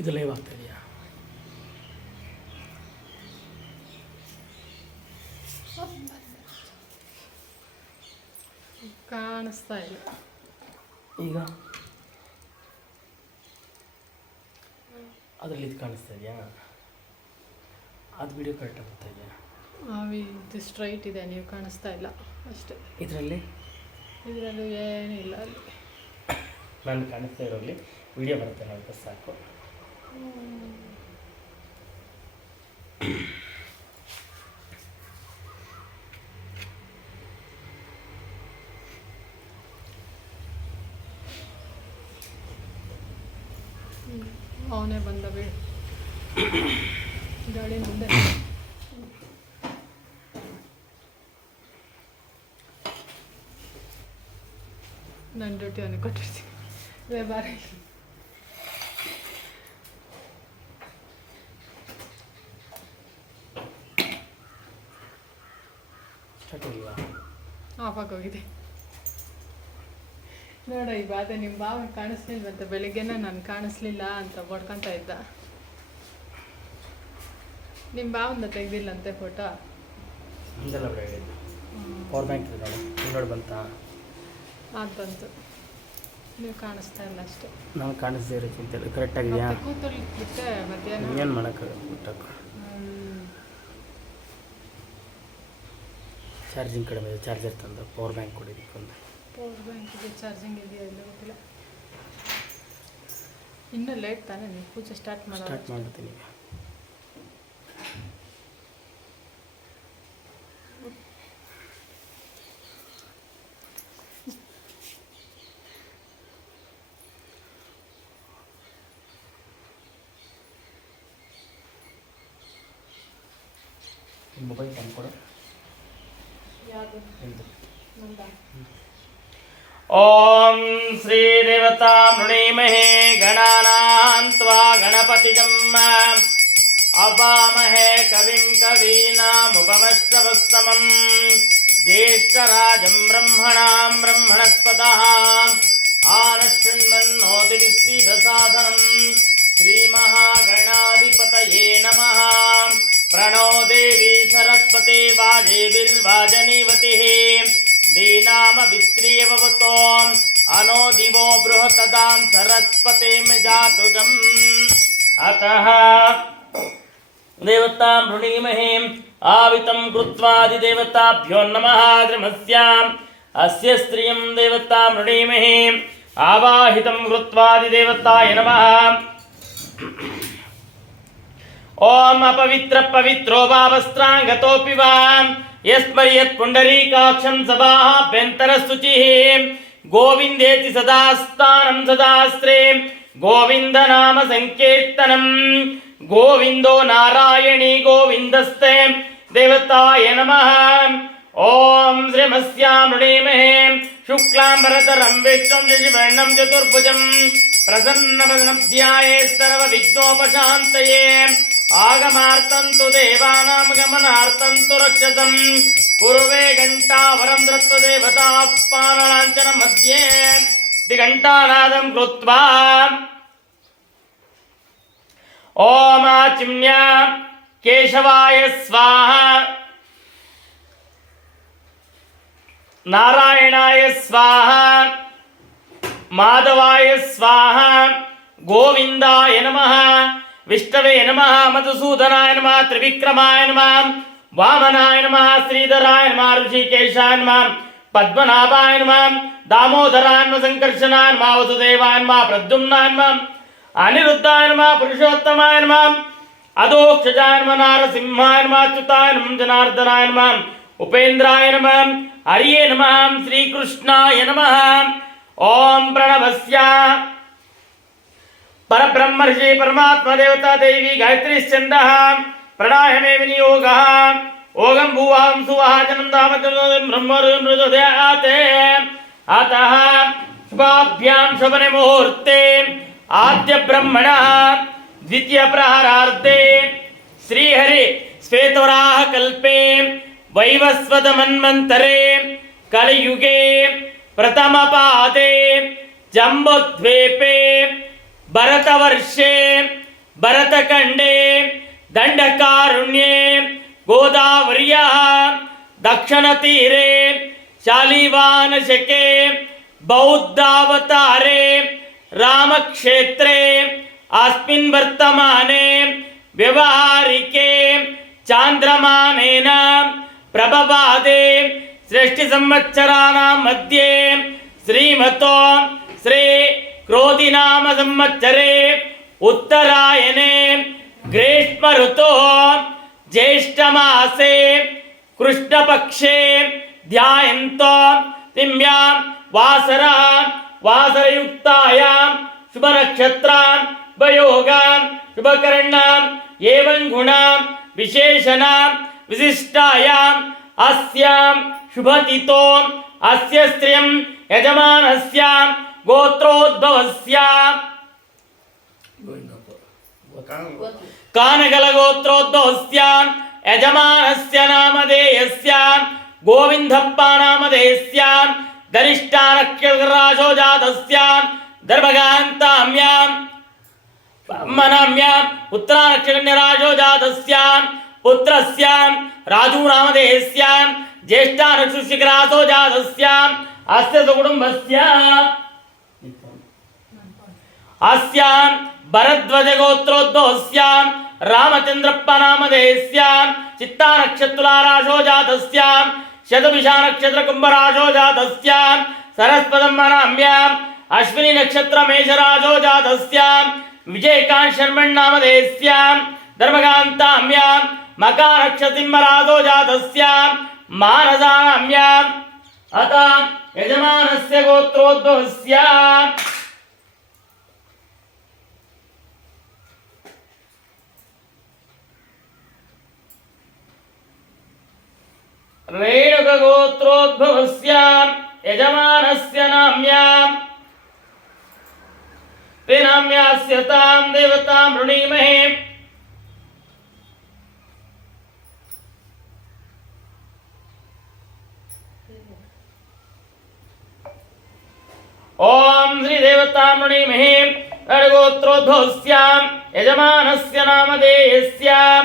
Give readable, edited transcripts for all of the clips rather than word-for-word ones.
ಇದು ಲೈವ್ ಆಗ್ತಾ ಇದೆಯಾ? ಕಾಣಿಸ್ತಾ ಇಲ್ಲ ಈಗ. ಅದರಲ್ಲಿ ಇದು ಕಾಣಿಸ್ತಾ ಇದೆಯಾ? ಅದು ವಿಡಿಯೋ ಕರೆಕ್ಟಾಗಿ ಬರ್ತಾ ಇದೆಯಾ? ಇದು ಸ್ಟ್ರೈಟ್ ಇದೆ, ನೀವು ಕಾಣಿಸ್ತಾ ಇಲ್ಲ ಅಷ್ಟೇ. ಇದರಲ್ಲಿ ಏನಿಲ್ಲ ಅಲ್ಲಿ. ನಾನು ಕಾಣಿಸ್ತಾ ಇರೋಲ್ಲಿ ವಿಡಿಯೋ ಬರುತ್ತೆ ನೋಡಿ, ಸಾಕು. ಅವನೇ ಬಂದ ಬೇಡ ಗಾಡಿ ಮುಂದೆ. ನನ್ನ ಡ್ಯೂಟಿ ಅವನಿಗೆ ಕೊಟ್ಟಿರ್ತೀನಿ. ಬಾರಿ ಆಫ್ ಆಗೋಗಿದೆ ನೋಡ. ಈ ಬಾಧೆ ನಿಮ್ಮ ಭಾವ ಕಾಣಿಸ್ಲಿಲ್ವಂತೆ, ಬೆಳಿಗ್ಗೆನ ನಾನು ಕಾಣಿಸ್ಲಿಲ್ಲ ಅಂತ ಬಡ್ಕೊತ ಇದ್ದ. ನಿಮ್ಮ ಭಾವನ ತೆಗ್ದಿಲ್ಲಂತೆ ಫೋಟೋ. ಹಿಂಗೆಲ್ಲ ಪವರ್ ಬ್ಯಾಂಕ್ ಇದೆ ನೋಡಿ, ಬಂತಾ? ಅದು ಬಂತು, ನೀವು ಕಾಣಿಸ್ತಾ ಇಲ್ಲ ಅಷ್ಟೇ. ನಾನು ಕಾಣಿಸ್ದೇ ಇರೋ ಚಿಂತೆ ಕರೆಕ್ಟಾಗಿದೆಯಾ? ಕೂತಲ್ಲಿಟ್ಬಿಟ್ಟೆ ಮಧ್ಯಾಹ್ನ. ಏನು ಮಾಡೋಕ್ಕಾಗಲ್ಲ ಬಿಟ್ಟಕ್ಕೆ. ಚಾರ್ಜಿಂಗ್ ಕಡಿಮೆ ಇದೆ, ಚಾರ್ಜರ್ ತಂದು ಪವರ್ ಬ್ಯಾಂಕ್ ಕೊಡಿದಕ್ಕೊಂದು. ಪವರ್ ಬ್ಯಾಂಕಿಗೆ ಚಾರ್ಜಿಂಗ್ ಇದೆಯಾ ಇಲ್ಲ ಗೊತ್ತಿಲ್ಲ. ಇನ್ನೂ ಲೇಟ್ ತಾನೇ ನೀವು ಪೂಜೆ ಸ್ಟಾರ್ಟ್ ಮಾಡ್ತೀನಿ ಈಗ. ಮೊಬೈಲ್ ತಂದ್ಕೊಡು. ಯಾವುದು? ಓಂ ಶ್ರೀ ದೇವತಾ ಮೃಣೀಮಹೇ ಗಣಾನಾಂ ತ್ವಾ ಗಣಪತಿಗಂ ಅವಾಮಹೇ ಕವಿಂ ಕವೀನಾಮುಪಮಶ್ರವಸ್ತಮಂ ಜ್ಯೇಷ್ಠರಾಜಂ ಬ್ರಹ್ಮಣಾಂ ಬ್ರಹ್ಮಣಸ್ಪತಃ ಆನಶೃಣ್ವನ್ನೋತಿವಿಸ್ಸಿದಸಾಧನಂ ಶ್ರೀಮಹಾಗಣಾಧಿಪತಯೇ ನಮಃ. ಪ್ರಣೋ ದೇವಿ ಸರಸ್ವತಿ ವಾಜೇವಿರ್ವಾಜನೀವತಿಃ ದೀನಾಮವಿತ್ರಿಯವವತೋ ಅನೋ ದಿವೋ ಬೃಹತದಾಂ ಸರಸ್ವತಿಂ ಜಾತುಗಂ. ಅತಃ ದೇವತಾಂ ಮೃಣೀಮಹೇ ಆವಿತಂ ಕೃತ್ವಾದಿದೇವತಾಭ್ಯೋ ನಮಃ. ದ್ರಮಸ್ಯಾಂ ಅಸ್ಯ ಸ್ತ್ರಿಯಂ ದೇವತಾಂ ಮೃಣೀಮಹೇ ಆವಾಹಿತಂ ಕೃತ್ವಾದಿದೇವತಾಯ ನಮಃ. ಓಂ ಅಪವಿತ್ರ ಪವಿತ್ರೋ ವಾ ವಸ್ತ್ರಾಂಗತೋಪಿ ವಾ ಯಸ್ಮರ್ಯತ್ ಪುಂಡರೀಕಾಕ್ಷಂ ಸಭಾಭ್ಯಂತರ ಶುಚಿಃ ಗೋವಿಂದೇತಿ ಸದಾ ಸ್ಥಾನಂ ಸದಾಸ್ತ್ರೇ ಗೋವಿಂದ ನಾಮ ಸಂಕೀರ್ತನಂ ಗೋವಿಂದೋ ನಾರಾಯಣಿ ಗೋವಿಂದಸ್ತೆ ದೇವತಾಯ ನಮಃ. ಓಂ ಶ್ರೀಮಸ್ಯಾಂ ಮೃಣೀಮಹೇ ಶುಕ್ಲಾಂಬರಧರಂ ವಿಷ್ಣುಂ ಶಶಿವರ್ಣಂ ಚತುರ್ಭುಜಂ ಪ್ರಸನ್ನವದನಂ ಧ್ಯಾಯೇತ್ ಸರ್ವವಿಘ್ನೋಪಶಾಂತಯೇ. ಆಗಮಾರ್ಥಂ ತು ದೇವಾನಾಂ ಗಮನಾರ್ಥಂ ತು ರಕ್ಷಸಂ ಕುರುವೆ ಘಂಟಾವರಂ ಧೃತ್ವ ದೇವತಾಃ ಪಾನಲಾಂಛನ ಮಧ್ಯೆ ದಿಘಂಟಾನಾದಂ ಕೃತ್ವಾ ಓಂ ಆಚಿಮ್ಯ ಕೇಶವಾಯ ಸ್ವಾಹಾ ನಾರಾಯಣಾಯ ಸ್ವಾಹಾ ಮಾಧವಾಯ ಸ್ವಾಹಾ ಗೋವಿಂದಾಯ ನಮಃ ವಿಷ್ಣವೇ ನಮಃ ಮಧುಸೂದನಾಯ ನಮಃ ತ್ರಿವಿಕ್ರಮಾಯ ನಮಃ ವಾಮನಾಯ ನಮಃ ಶ್ರೀಧರಾಯ ನಮಃ ಋಷಿಕೇಶಾಯ ನಮಃ ಪದ್ಮನಾಭಾಯ ನಮಃ ದಾಮೋದರಾಯ ನಮಃ ಸಂಕರ್ಷಣಾಯ ನಮಃ ವಸುದೇವಾಯ ನಮಃ ಪ್ರದ್ಯುಮ್ನಾಯ ನಮಃ ಅನಿರುದ್ಧಾಯ ನಮಃ ಪುರುಷೋತ್ತಮಾಯ ನಮಃ ಅಧೋಕ್ಷಜಾಯ ನಮಃ ನಾರಸಿಂಹಾಯ ನಮಃ ಅಚ್ಯುತಾಯ ನಮಃ ಜನಾರ್ದನಾಯ ನಮಃ ಉಪೇಂದ್ರಾಯ ನಮಃ ಹರಿಯೇ ನಮಃ ಶ್ರೀಕೃಷ್ಣಾಯ ನಮಃ. ಓಂ ಪ್ರಣವಸ್ಯ ಪರಬ್ರಹ್ಮರ್ಷಿ ಪರಮಾತ್ಮ ದೇವತಾ ದೇವಿ ಗಾಯತ್ರಿ ಛಂದಃ ಪ್ರಣಾಯಾಮೇ ವಿನಿಯೋಗಃ. ಓಂ ಭುವಃ ಸುವಃ ಜನಂ ಧಾಮತಂ ಬ್ರಹ್ಮರುದ್ರದಯಾತೆ. ಅತಃ ಶುಭಾಭ್ಯಾಂ ಶುಭನೆ ಮುಹೂರ್ತೆ ಆದ್ಯ ಬ್ರಹ್ಮಣಃ ದ್ವಿತೀಯ ಪ್ರಹರಾರ್ಧೆ ಶ್ರೀಹರಿ ಶ್ವೇತವರಾಹ ಕಲ್ಪೆ ವೈವಸ್ವತ ಮನ್ವಂತರೆ ಕಲಿಯುಗೆ ಪ್ರಥಮ ಪಾದೆ ಜಂಬುದ್ವೀಪೆ ಭರತವರ್ಷೆ भरतखण्डे दण्डकारण्ये गोदावर्याः दक्षिणतीरे शालिवाहनशके बौद्धावतारे रामक्षेत्रे अस्मिन् वर्तमाने व्यवहारिके चान्द्रमानेन प्रभवादे सृष्टिसंवत्सराणां मध्ये श्रीमतो श्री क्रोधिनाम संवत्सरे उत्तरायणे ग्रीष्म ऋतुः ज्येष्ठमासे कृष्णपक्षे ध्यायन्तो तिम्यां वासरः वासरयुक्तायां शुभनक्षत्रां वयोगां शुभकर्णां एवं गुणां विशेषणां विशिष्टायाम् अस्यां शुभतिथो अस्य स्त्रियं यजमानस्यां गोत्रोद्भवस्यां कानगलगोत्रोद्भवस्यां यजमानस्य नामधेयस्यां गोविन्दप्पा नामधेयस्यां धनिष्ठानक्षत्रराशो जातस्यां दर्भगान्ताम्यां ब्रह्मणाम्यां उत्तरानक्षत्रराशो जातस्यां पुत्रस्यां राजू नामधेयस्यां ज्येष्ठानक्षत्रराशो जातस्यां अस्य सुकुटुम्बस्याम् अस्यां भरद्वाजगोत्रोद्भवस्यां रामचन्द्रप्पा नामधेयस्यां चित्तानक्षत्रराशो जातस्यां शतभिषानक्षत्रकुम्भराशो जातस्यां सरस्वतम्मनाम्याम् अश्विनी नक्षत्रमेषराशो जातस्यां विजयकान्त शर्मन् नामधेयस्यां धर्मकान्ताम्यां मकानक्षत्रसिंहराशो जातस्यां मानसानाम्याम् अतः यजमानस्य गोत्रोद्भवस्यां रेणुकगोत्रोद्भवस्यां यजमानस्य नाम्यां ते नाम्यास्य तां देवतां वृणीमहे। ओम श्री देवतां वृणीमहे। रणगोत्रोद्भवस्यां यजमानस्य नामधेयस्यां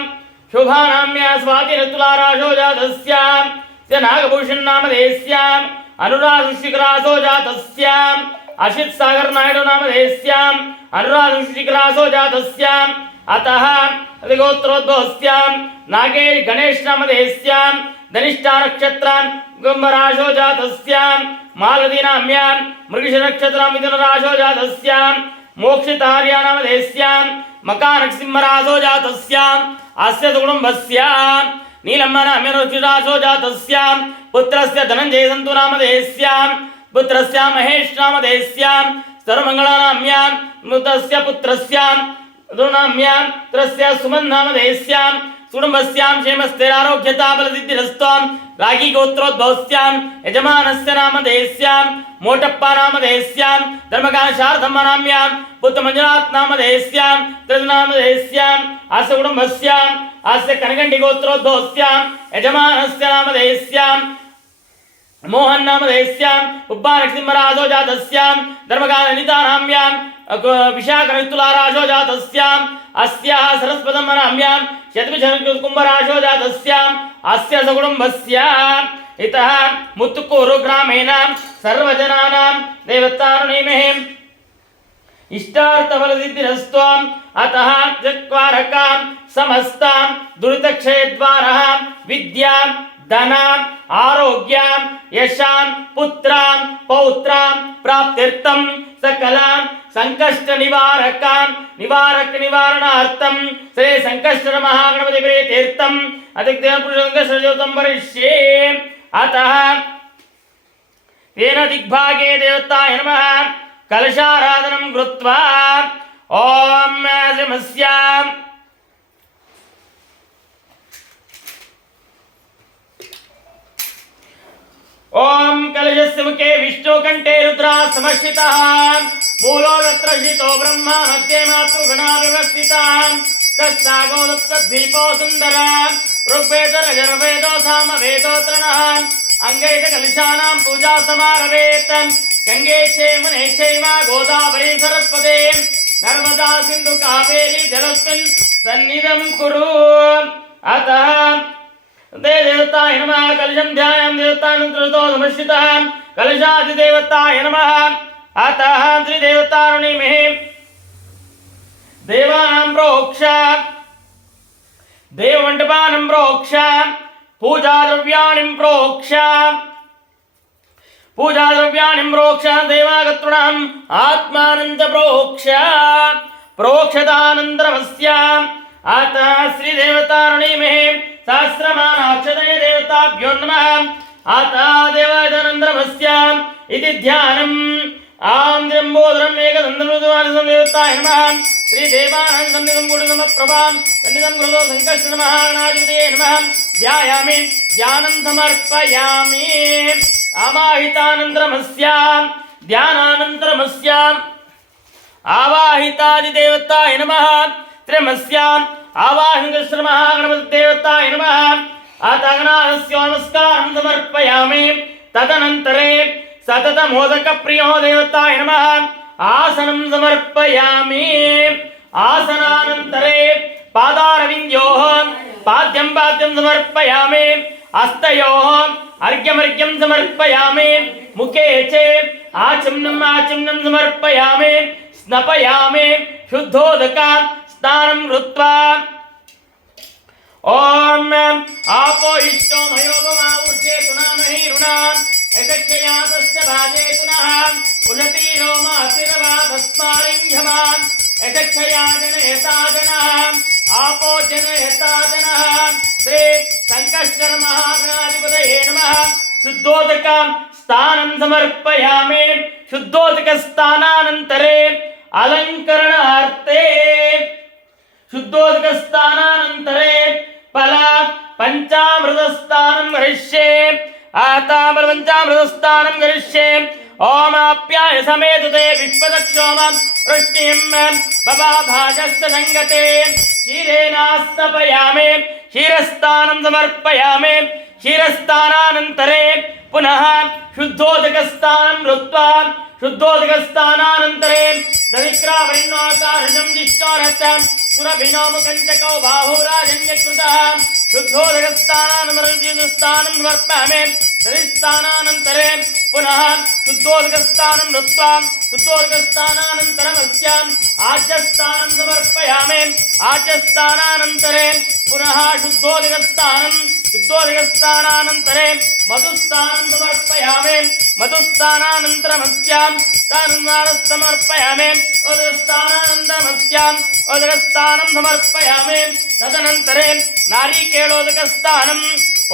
शुभानाम्या स्वाति ऋतुलाराशो जातस्यां स्य नागभूषण नामधेयस्यां अनुराधुशिखराशो जातस्यां अशित सागर नायडु नामधेयस्यां अनुराधुशिखराशो जातस्यां अतः गोत्रोद्भवस्यां नागेश गणेश नामधेयस्यां धनिष्ठा नक्षत्रां कुम्भराशो जातस्यां मालती नाम्यां मृगश नक्षत्रां मिथुनराशो जातस्यां मोक्षितार्या नामधेयस्यां मकानसिंहराशो जातस्यां अस्य कुटुम्बस्यां नीलम्बनाम्यराशो जातस्यां पुत्रस्य धनञ्जय सन्तु नामधेयस्यां पुत्रस्य महेश नामधेयस्यां सर्वमङ्गलानाम्यां मृतस्य पुत्रस्यां नाम्यां पुत्रस्य सुमन् नामधेयस्यां कुटुम्बस्यां क्षेमस्थिरारोग्यता बलसिद्धिरस्त्वां रागी गोत्रोद्भवस्यां यजमानस्य नामधेयस्यां मोटप्पा नामधेयस्यां धर्मकान्त शारदम्मनाम्यां पुत्रमञ्जुनाथ नामधेयस्यां तृतीयनामधेयस्यां अस्य कुटुम्बस्यां अस्य कनकण्डी गोत्रोद्भवस्यां यजमानस्य नामधेयस्यां मोहन नामधेयस्यां उब्बानसिंहराशो जातस्यां धर्मकान्त विशाखऋतुलाराशो जातस्यां अस्याः सरस्वतम्मनाम्यां शतभिषकुम्भराशो जातस्यां अस्य सकुटुम्बस्याम् इतः मुत्तुकूरु ग्रामेण सर्वजनानां देवतानुनीमहे इष्टार्थफलसिद्धिरस्त्वाम् अतः चत्वारकां समस्तां दुरितक्षयद्वारः विद्यां धनाम् आरोग्यां यशां पुत्रां पौत्रां प्राप्त्यर्थं सकलां संकष्ट निवारणार्थं श्री संकष्ट महागणपति प्रीत्यर्थं अधिकदेव पुरुषं वरिष्ये। अतः तेन दिग्भागे देवताय नमः कलशाराधनं कृत्वा ओम नमस्याम् ओम कलशस्य मुखे विष्णुकण्ठे रुद्रा समश्रितः मूलो तत्र शितो ब्रह्मा मध्ये मातृगणा व्यवस्थिताः तस्सागो दत्तद्वीपो सुन्दरः ऋग्वेदो सामवेदो तृणः अंगैत कलशानां पूजा समारभेत् गंगे चैव मुने चैव गोदावरी सरस्वती नर्मदा सिंधु कावेरी जलस्मिन् सन्निधं कुरु। अतः देवताय नमः। कलशं ध्यायामि देवतानन्तरतो नमस्कृतः कलशाधिदेवताय नमः। अतः त्रिदेवतारुणीमहे देवानां प्रोक्ष देवमण्डपानं प्रोक्ष पूजाद्रव्याणि प्रोक्ष देवागतॄणाम् आत्मानं च प्रोक्ष प्रोक्षदानन्तरमस्य। अतः श्रीदेवतारुणीमहे सहस्रमानाक्षतये देवताभ्यो नमः। अतः देवादनन्तरमस्य इति ध्यानम् आं जम्बोदरम् एकदन्तनुद्वारसं देवताय नमः। श्रीदेवानां सन्निधं गुरुसमप्रभां सन्निधं गुरुतो सङ्कर्षणमहागणाधिपतये नमः। ध्यायामि ध्यानं समर्पयामि। आवाहितानन्तरमस्य ध्यानानन्तरमस्य आवाहितादिदेवताय नमः। त्रयमस्याम् आवाहितश्रीमहागणपतिदेवताय नमः। अतः गणाधस्य नमस्कारं समर्पयामि। तदनन्तरे सततमोदकप्रियो देवताय नमः। आसनं समर्पयामि। आसनानन्तरे पादारविन्द्योः पाद्यं समर्पयामि। हस्तयोः अर्घ्यमर्घ्यं समर्पयामि। मुखे च आचमनं समर्पयामि। स्नपयामि। शुद्धोदकान् स्नानं कृत्वा ओम आपो इष्टो मयोपमावुर्जेतु नामहि ऋणान् यदक्षयातस्य भाजेतुनः पुनतीरो मातिरवाधस्मारिङ्घ्यमान् यदक्षया जनयता जनः आपो जनयता जनः। श्री संकष्टर महागणाधिपतये नमः। शुद्धोदक स्नानं समर्पयामि। शुद्धोदक स्नानानन्तरे अलङ्करणार्थे शुद्धोदक स्नानानन्तरे फल पंचामृतस्नानं करिष्ये। आतामर पंचामृतस्नानं करिष्ये। ओम आप्याय समेतते विश्वदक्षोम वृष्टिं बबाभाजस्य संगते क्षीरेणास्नपयामि। क्षीरस्नानं समर्पयामि। क्षीरस्नानानन्तरे पुनः शुद्धोदकस्नानं कृत्वा शुद्धोदकस्नानानन्तरे दविक्रावरिण्वाकारजं जिष्टोरथं सुरभिनो मुकञ्चकौ बाहुराजन्यकृतः शुद्धोदकस्नानं समर्पयामि। दविस्नानानन्तरे पुनः शुद्धोदकस्नानं कृत्वा शुद्धोदकस्नानानन्तरमस्याम् आज्यस्नानं समर्पयामि। आज्यस्नानानन्तरे पुनः शुद्धोदकस्नानानन्तरे मधुस्नानं समर्पयामि। मधुस्नानानन्तरमस्याम् समर्पयामि। उदकस्नानानन्तरमस्याम् उदकस्नानं समर्पयामि। तदनन्तरे नारिकेलोदकस्नानम्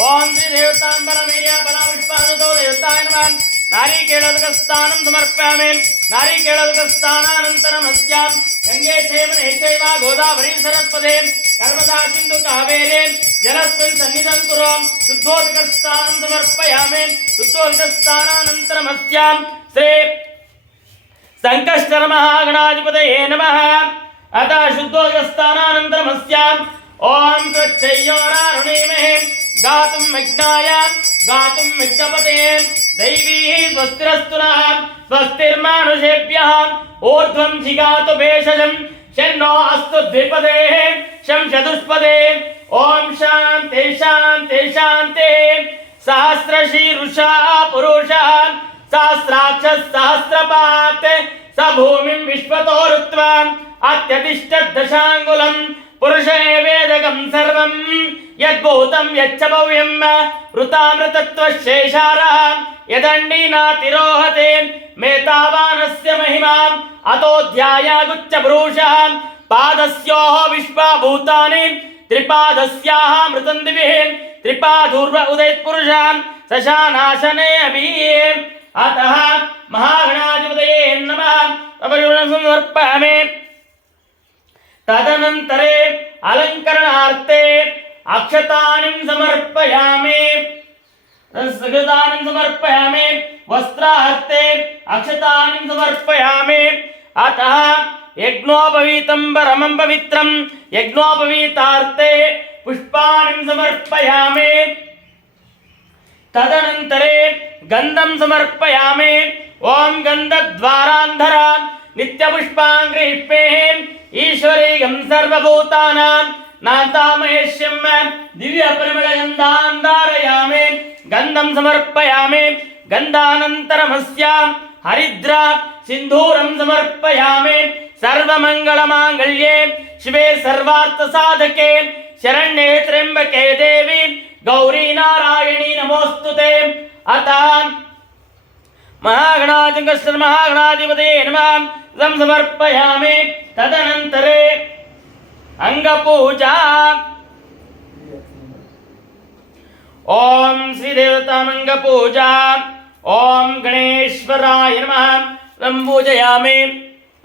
ओं श्रीदेवतां बलवीर्यबलाविष्पादतो देवताय नमः। नारिकेलोदकस्नानं समर्पयामि। नारिकेलोदकस्नानानन्तरमस्याम् गङ्गे चैवने चैव गोदावरी सरस्वती नर्मदा सिन्धु कावेरी जलस्मिन् सन्निधं कुरु। शुद्धोदकस्नानं समर्पयामि। शुद्धोदकस्नानानन्तरमस्याम् श्री संकष्टर महागणाधिपतये नमः। अतः शुद्धोदकस्नानानन्तरमस्याम् ओं त्वच्चैयोरारुणीमहे गातुं विघ्नाय गातुं विघ्नपते दैवी स्वस्तिरस्तु नः। स्वस्तिर्मानुषेभ्यः ऊर्ध्वं जिगातु भेषजं शन्नो अस्तु द्विपदेः शं चतुष्पदे। ओम शान्ति शान्ति शान्तिः। सहस्रशीर्षा पुरुषः सहस्राक्षः सहस्रपात् स भूमिं विश्वतो ऋत्वा अत्यतिष्ठद्दशाङ्गुलं पुरुषे वेदकं सर्वं यद्भूतं यच्च भव्यं वृतामृतत्वशेषारः यदण्डीनातिरोहते मेतावानस्य महिमाम् अतोऽध्यायागुच्च पुरुषः पादस्योः विश्वभूतानि त्रिपादस्याः मृतं दिभिः त्रिपादूर्व उदयत्पुरुषः सशानाशने अभि। अतः महागणाधिपतये नमः समर्पयामि। तदनन्तरे अलङ्करणार्थे अक्षतानि समर्पयामि। वस्त्रार्थे अक्षतानि समर्पयामि। अतः यज्ञोपवीतं परमं पवित्रं यज्ञोपवीतार्थे पुष्पाणि समर्पयामि। तदनन्तरे गन्धं समर्पयामि। ओम गन्धद्वारान्धरा नित्यपुष्पाङ्गृह्पेः ईश्वरीगं सर्वभूतानां नान्तामहेश्यं दिव्यपरिमलगन्धां धारयामि गन्धं समर्पयामि गन्धानन्तरमस्यां हरिद्रा सिन्दूरं समर्पयामि सर्वमङ्गलमाङ्गल्ये शिवे सर्वार्थसाधके शरण्ये त्र्यम्बके देवी गौरी नारायणी नमोस्तुते। अथ महागणाधिपतये नमः तं समर्पयामि। तदनन्तरे अंगपूजा। ओम श्रीदेवतामंगपूजा। ओम गणेश्वराय नमः तं पूजयामि।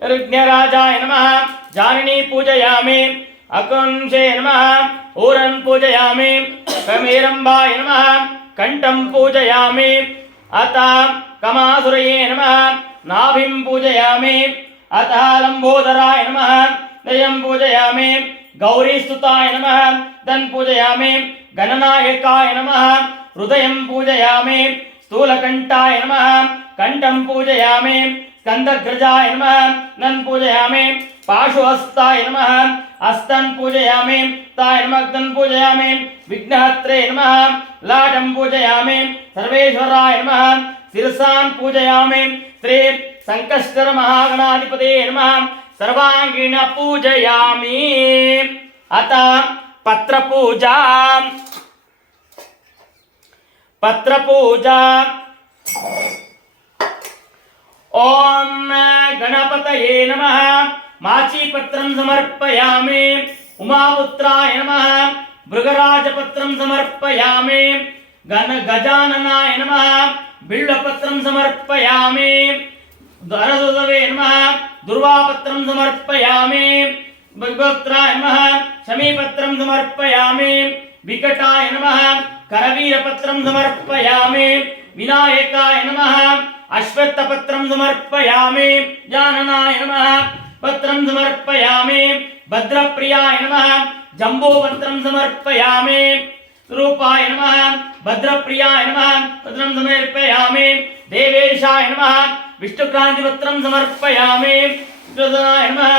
ऋग्णराजाय नमः जाननी पूजयामि। अकुंशे नमः ऊरन् पूजयामि। कमेरम्बाय नमः कंठं पूजयामि। अथ कमासुरये नमः नाभिं पूजयामि। अथ लंबोदराय नमः दयं पूजयामि। गौरीसुताय नमः दं पूजयामि। गणनायकाय नमः हृदयं पूजयामि। स्थूलकण्ठाय नमः कंठं पूजयामि। स्कन्दग्रजाय नमः नं पूजयामि। पाशुहस्ताय नमः हस्तं पूजयामि। ताय नमः तं पूजयामि। विघ्नहत्रे नमः लाटं पूजयामि। सर्वेश्वराय नमः शिरसां पूजयामि। श्री संकष्टर महागणाधिपतये नमः सर्वांगीण पूजयामि। अथ पत्र पूजा। पत्र पूजा। ओम गणपतये नमः माचीपत्रं समर्पयामि। उमापुत्राय नमः भृगराजपत्रं समर्पयामि। गजाननाय नमः बिल्वपत्रं समर्पयामि। द्वारदवे नमः दुर्वापत्रं समर्पयामि। भगवत्राय नमः शमीपत्रं समर्पयामि। विकटाय नमः करवीरपत्रं समर्पयामि। विनायकाय नमः अश्वत्थपत्रं समर्पयामि। जाननाय नमः पत्रं समर्पयामि। भद्रप्रियाय नमः जम्बूपत्रं समर्पयामि। रूपाय नमः भद्रप्रियाय नमः पत्रं समर्पयामि। देवेशाय नमः विष्णुक्रांतिपत्रं समर्पयामि। विष्णुदाय नमः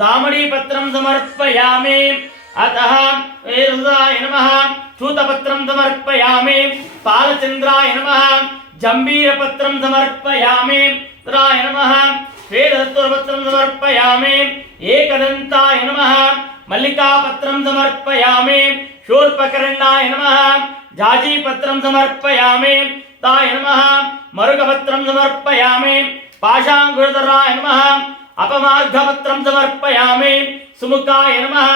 दामडीपत्रं समर्पयामि। अतः वेरुदाय नमः चूतपत्रं समर्पयामि। पालचंद्राय नमः जंबीरपत्रं समर्पयामि। राय नमः श्वेतपत्रं समर्पयामि। एकदंताय नमः मल्लिकापत्रं समर्पयामि। शूर्पकर्णाय नमः जाजीपत्रं समर्पयामि। ताय नमः मरुगपत्रं समर्पयामि। पाशांकुरधराय नमः अपमार्गपत्रं समर्पयामि। सुमुखाय नमः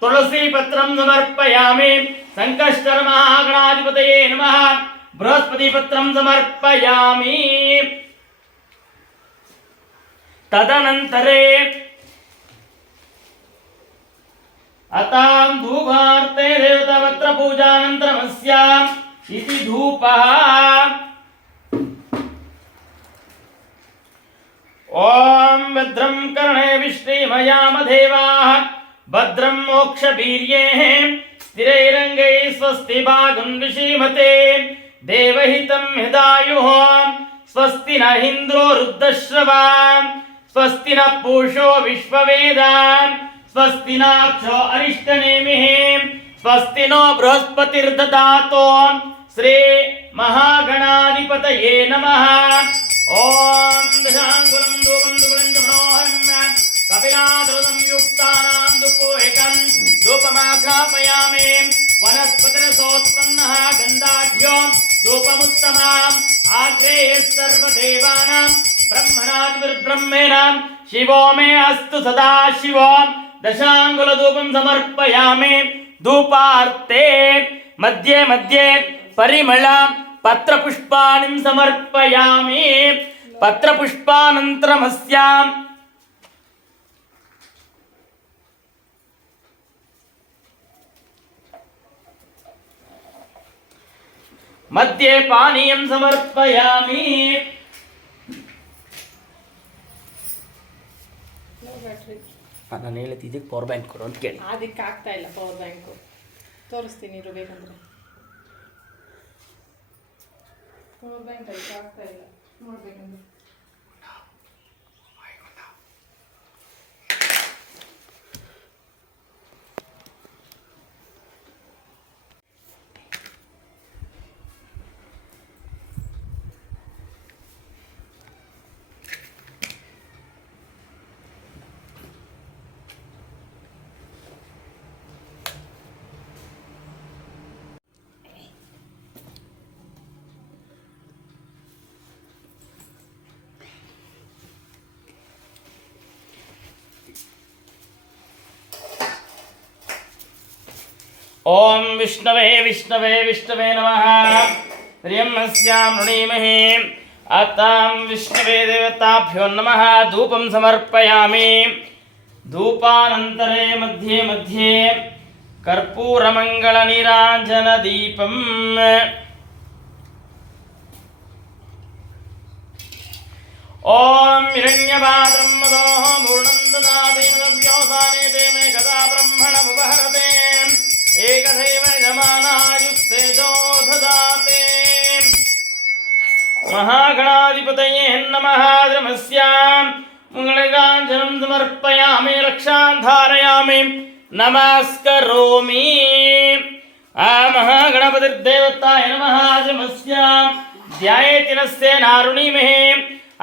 तुलसीपत्रं समर्पयामि। संकष्टर महागणाधिपतये नमः बृहस्पतिपत्रं समर्पयामि। तदनन्तरे अतां धूपार्थे देवतापत्र पूजानन्तरमस्याम् इति धूपः। ओम भद्रं कर्णेभिः श्रीमयाम देवाः भद्रं मोक्षवीर्येः स्थिरैरङ्गैः स्वस्ति भागं विषीमते देवहितं हितायुः स्वस्ति न इन्द्रो रुद्रश्रवाः स्वस्ति नः पूषो विश्ववेदाः स्वस्ति नाक्षो अरिष्टनेमिः स्वस्ति नो बृहस्पतिर्दधातु। श्री महागणाधिपतये नमः। ओम दशांगुलं धूपं दुग्लं च मनोहरं कपिलाधृतं युक्तानां धूपोऽकं धूपमाघ्रापयामि। वनस्पतिरसोत्पन्नः गन्धाढ्यो धूपमुत्तमाम् आग्रेयः सर्वदेवानां ब्रह्मणादिर्ब्रह्मेण शिवो मे अस्तु सदा शिवो। दशांगुलधूपं समर्पयामि। धूपार्थे मध्ये मध्ये परिमळ पत्रपुष्पाणिं समर्पयामि। पत्रपुष्पानन्तरमस्याम् मध्ये पानीयं समर्पयामि। ನಾನು ಹೇಳಿದ್ದು ಇದಕ್ಕೆ ಪವರ್ ಬ್ಯಾಂಕ್ ಕೊಡು ಅಂತ ಕೇಳಿ. ಅದಕ್ಕೆ ಆಗ್ತಾ ಇಲ್ಲ ಪವರ್ ಬ್ಯಾಂಕು. ತೋರಿಸ್ತೀನಿ ಇರು ಬೇಕಂದ್ರೆ. ಪವರ್ ಬ್ಯಾಂಕ್ ಅದಕ್ಕೆ ಆಗ್ತಾ ಇಲ್ಲ ನೋಡ್ಬೇಕಂದ್ರೆ. ओम विष्णवे विष्णवे विष्णवे नमः प्रियमस्यां ऋणीमहे अतां विष्णवे देवताभ्यो नमः धूपं समर्पयामि धूपानन्तरे मध्ये मध्ये कर्पूरमङ्गलनीराञ्जनदीपम् ओम हिरण्यपात्रं मदोः मूर्णं ददाति व्योसाने ते मे गदा ब्रह्मणमुपहरते एकदैव यजमानायुस्तेजो ददाते महागणाधिपतये नमः द्रमस्यां मङ्गलकाञ्चनं समर्पयामि रक्षां धारयामि नमस्करोमि महागणपतिर्देवताय नमः द्रमस्यां ध्यायेतिनस्य नारुणीमहे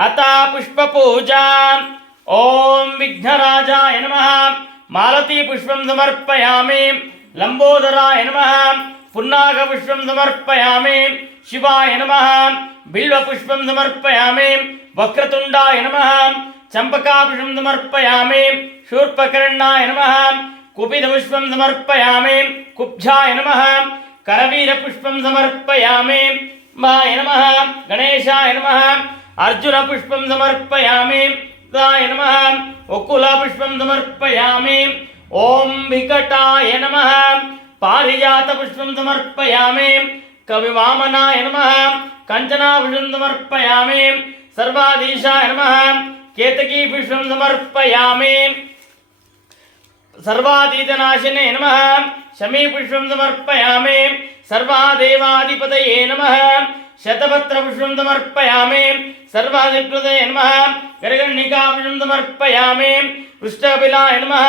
अता पुष्पपूजा ओम विघ्नराजाय नमः मालती पुष्पं समर्पयामि लंबोदराय नमः पुन्नागपुष्पं समर्पयामि शिवाय नमः बिल्वपुष्पं समर्पयामि वक्रतुण्डाय नमः चंपकापुष्पं समर्पयामि शूर्पकर्णाय नमः कुपितपुष्पं समर्पयामि कुब्जाय नमः करवीरपुष्पं समर्पयामि माय नमः गणेशाय नमः अर्जुन पुष्पं समर्पयामि दाय नमः ओकुल पुष्पं समर्पयामि ओम विकटाय नमः पारिजात पुष्पं समर्पयामि कविवामनाय नमः कंचना पुष्पं समर्पयामि सर्वाधीशाय नमः केतकी पुष्पं समर्पयामि सर्वातीतनाशिने नमः शमी पुष्पं समर्पयामि सर्वादेवाधिपतये नमः शतपत्रपुष्पं समर्पयामि सर्वाधिपतये नमः गरगण्डिकापुष्पं समर्पयामि पृष्ठकपिलाय नमः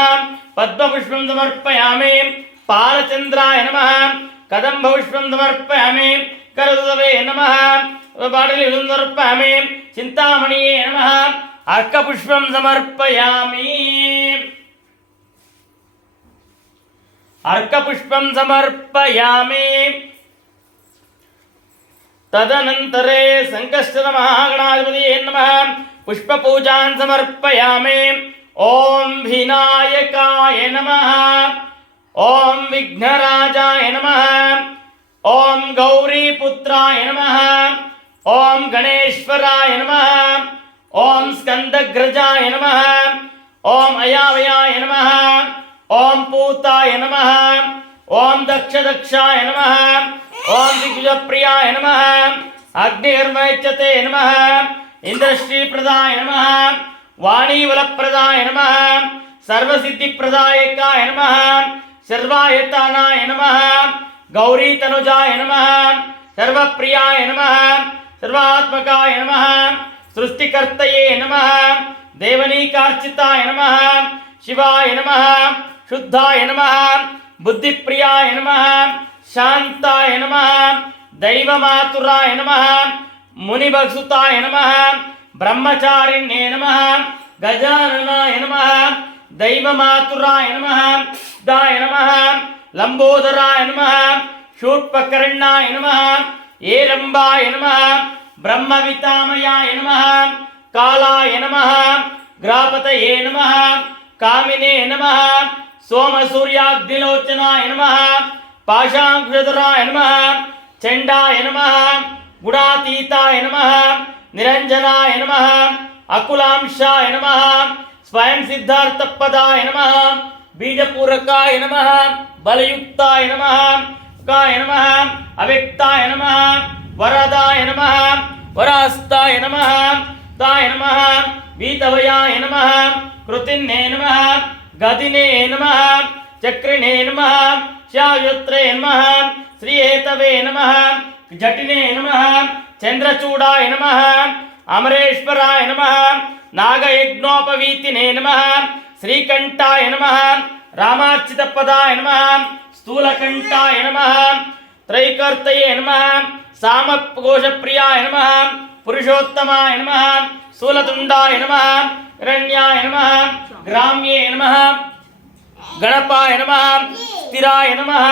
पद्मपुष्पं समर्पयामि पालचन्द्राय नमः कदम्बपुष्पं समर्पयामि करदवे नमः पाटलिपुष्पं समर्पयामि चिन्तामणिये नमः अर्कपुष्पं समर्पयामि अर्कपुष्पं समर्पयामि तदनन्तरे संकष्टमहागणाधिपतये नमः पुष्पपूजां समर्पयामि ओम विनायकाय नमः ओम विघ्नराजाय नमः ओम गौरीपुत्राय नमः ओम गणेश्वराय नमः ओम स्कंदग्रजाय नमः ओम अयावयाय नमः ओम पूताय नमः ओम दक्षदक्षाय नमः ओम दिग्विजयप्रियाय नमः अग्निर्मयच्यते नमः इंद्रश्रीप्रदाय नमः वाणीवलप्रदाय नमः सर्वसिद्धिप्रदायकाय नमः सर्वायतानाय नमः गौरीतनुजाय नमः सर्वप्रियाय नमः सर्वात्मकाय नमः सृष्टिकर्तये नमः देवनीकार्चिताय नमः शिवाय नमः शुद्धाय नमः बुद्धिप्रियाय नमः शांताय नमः दैवमातुराय नमः मुनिभक्सुताय नमः ब्रह्मचारिण्ये नमः गजाननाय नमः दैवमातुराय नमः दाय नमः लंबोदराय नमः शूर्पकर्णाय नमः एरंबाय नमः ब्रह्मवितामयाय नमः कालाय नमः ग्रापतये नमः कामिने नमः सोमसूर्याग्निलोचनाय नमः पाशांकुशधराय नमः चंडाय नमः गुणातीताय नमः निरंजनाय नमः अकुलांशाय नमः स्वयं सिद्धार्थपदाय नमः बीजपूरकाय नमः बलयुक्ताय नमः काय नमः अव्यक्ताय नमः वरदाय नमः वरास्ताय नमः ताय नमः वीतवयाय नमः कृतिन्ने नमः गदिने नमः चक्रिणे नमः शायुत्रे नमः श्रीहेतवे नमः जटिने नमः चंद्रचूडाय नमः अमरेश्वराय नमः नागयज्ञोपवीतिने नमः श्रीकंठाय नमः रामार्चितपदाय नमः स्थूलकंठाय नमः त्रैकर्तये नमः सामघोषप्रियाय नमः पुरुषोत्तमाय नमः स्थूलतुंडाय नमः हिरण्याय नमः ग्राम्ये नमः गणपाय नमः स्थिराय नमः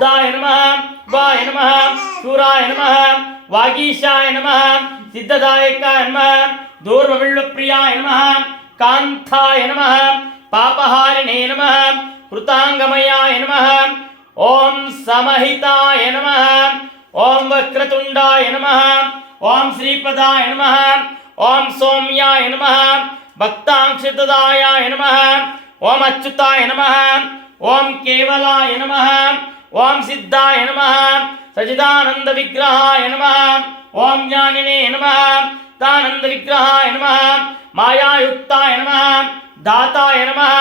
दाय नमः वाय नमः शूराय नमः वागीशाय नमः सिद्धदायकाय नमः दूर्वविल्लुप्रियाय नमः कांताय नमः पापहारिणे नमः कृतांगमयाय नमः ओम समहिताय नमः ओम वक्रतुंडाय नमः ओम श्रीपदाय नमः ओम सौम्याय नमः भक्तांक्षितदायाय नमः ओम अच्युताय नमः ओम केवलाय नमः ओम सिद्धाय नमः सचिदानंद विग्रहाय नमः ओम ज्ञानिने नमः दानंद विग्रहाय नमः मायायुक्ताय नमः दाताय नमः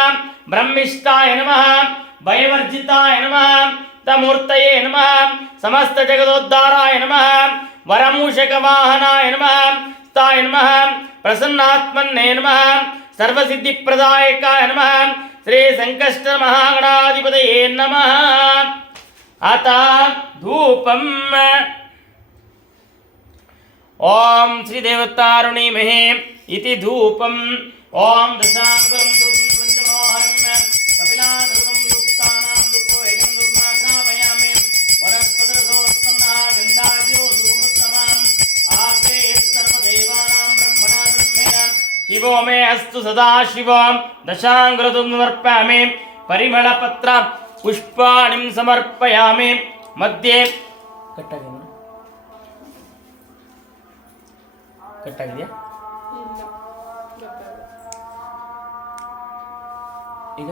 ब्रह्मिष्ठाय नमः भयवर्जिताय नमः तमूर्तये नमः समस्त जगदोद्धाराय नमः वरमूषकवाहनाय नमः स्ताय नमः प्रसन्नात्मन्ने नमः सर्वसिद्धिप्रदायकाय नमः श्री संकष्ट महागणाधिपतये नमः अत धूपम् ओम श्री देवतारुणीमहे इति धूपम् ओम दशांकुरं धूपं पंचमोहरं कपिलाधुरं युक्तानां धूपो एकं धूपमाग्रापयामि वनस्पतिरसोत्पन्नः गन्धाद्यो धूपमुत्तमम् आग्रे सर्वदेवानां ब्रह्मणा ब्रह्मेण शिवो मे अस्तु सदा शिवं दशांकुरं समर्पयामि परिमलपत्र पुष्पाणिं समर्पयामि मध्ये ಕಟ್ಟಾಗಿದೆಯಾ ಈಗ